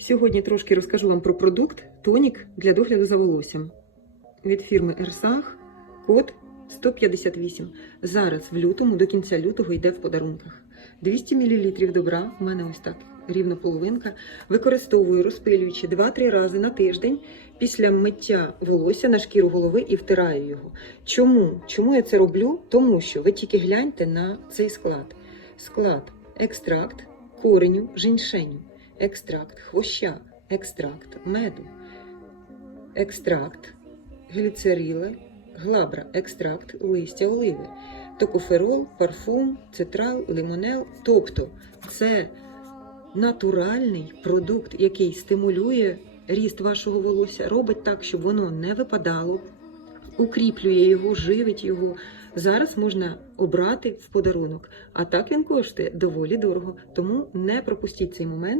Сьогодні трошки розкажу вам про продукт тонік для догляду за волоссям від фірми Ерсах, код 158. Зараз в лютому, до кінця лютого йде в подарунках. 200 мл добра, в мене ось так, рівно половинка. Використовую розпилюючи 2-3 рази на тиждень після миття волосся на шкіру голови і втираю його. Чому? Чому я це роблю? Тому що ви тільки гляньте на цей склад. Склад екстракт кореню женьшеню, екстракт хвоща, екстракт меду, екстракт гліцерила, глабра, екстракт листя оливи, токоферол, парфум, цитрал, лимонел. Тобто це натуральний продукт, який стимулює ріст вашого волосся, робить так, щоб воно не випадало, укріплює його, живить його. Зараз можна обрати в подарунок, а так він коштує доволі дорого. Тому не пропустіть цей момент.